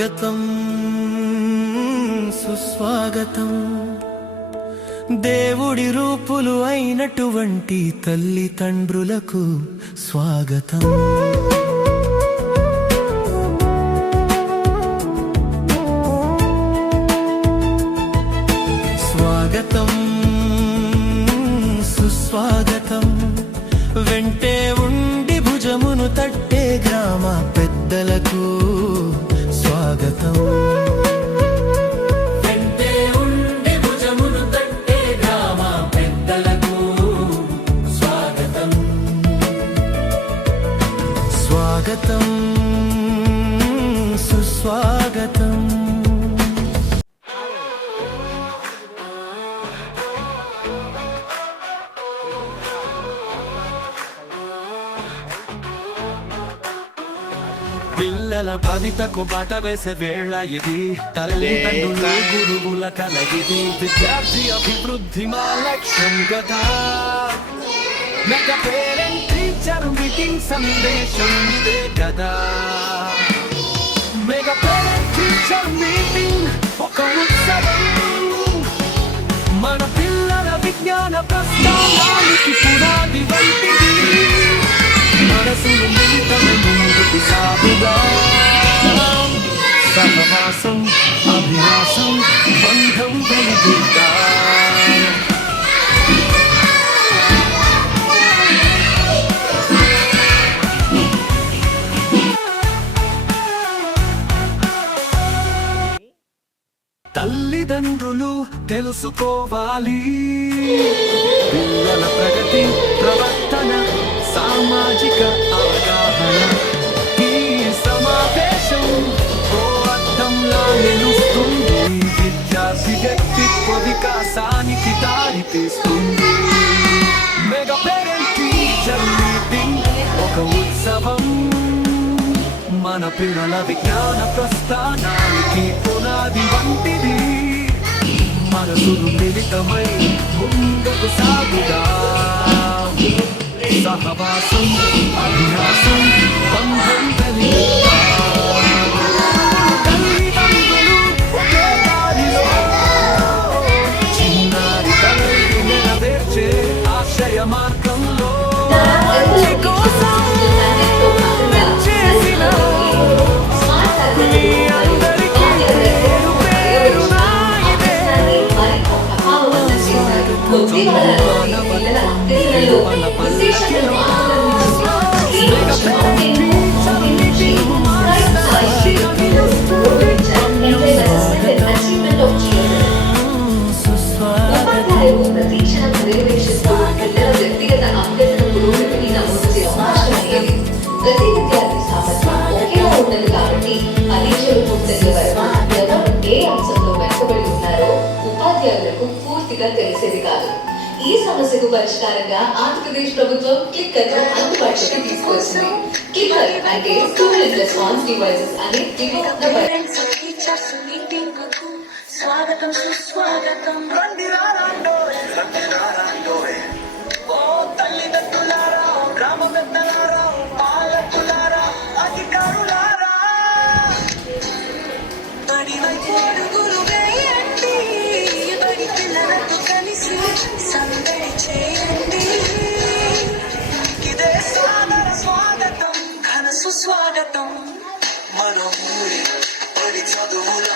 స్వాగతం సుస్వాగతం దేవుడి రూపులు అయినటువంటి తల్లిదండ్రులకు స్వాగతం. స్వాగతం సుస్వాగతం వెంటే ఉండి భుజమును తట్టే గ్రామ పెద్దలకు స్వాగతం. వెంటే ఉండి భుజమును తట్టే గ్రామ పెద్దలకు స్వాగతం. స్వాగతం సుస్వాగతం. పిల్లల భవితకు బాట వేసే వేళ ఇది, తల్లిదండ్రుల గురువుల కలగిది. విద్యార్థి అభివృద్ధి మా లక్ష్యం కదా. మెగా పేరెంట్ టీచర్ మీటింగ్ సందేశం ఇదే కదా. మెగా పేరెంట్ టీచర్ మీటింగ్ ఒక ఉత్సవం. మన పిల్లల విజ్ఞాన ప్రస్థానానికి పునాది వంటిది. మనసులు మిళితమై ముందుకు సాగుదాం. సహవాసం అభ్యాసం బంధం వెలిగిద్దాం. తల్లిదండ్రులు తెలుసుకోవాలి పిల్లల ప్రగతి, ప్రవర్తన, సామాజిక అవగాహన. ఈ సమావేశం ఓ అద్దంలా నిలుస్తుంది. విద్యార్థి వ్యక్తిత్వ వికాసానికి దారి తీస్తుంది. మెగా పేరెంట్ టీచర్ మీటింగ్ ఒక ఉత్సవం. మన పిల్లల విజ్ఞాన ప్రస్థానానికి పునాది వంటిది. మనసులు మిళితమై ముందుకు సాగుదాం. సహవాసం అభ్యాసం బంధం వెలిగిద్దాం. తల్లిదండ్రులు ఒకే దారిలో చిన్నారి కలలు నెరవేర్చే ఆశయ మార్గంలో తెలిసేది కాదు. ఈ సమస్యకు పరిష్కారంగా ఆంధ్రప్రదేశ్ ప్రభుత్వం క్లిక్కర్ ను అందుబాటులోకి తీసుకొచ్చింది. క్లిక్కర్ అంటే స్టూడెంట్ రెస్పాన్స్ డివైసెస్ అనే స్వాగతం సుస్వాగతం. గ్రామ పెద్దలారా, పాలకులారా, అధికారులారా, సందడి చేయండి. ఇదే సాదర స్వాగతం, ఘన సుస్వాగతం. మన ఊరి పడి చదువుల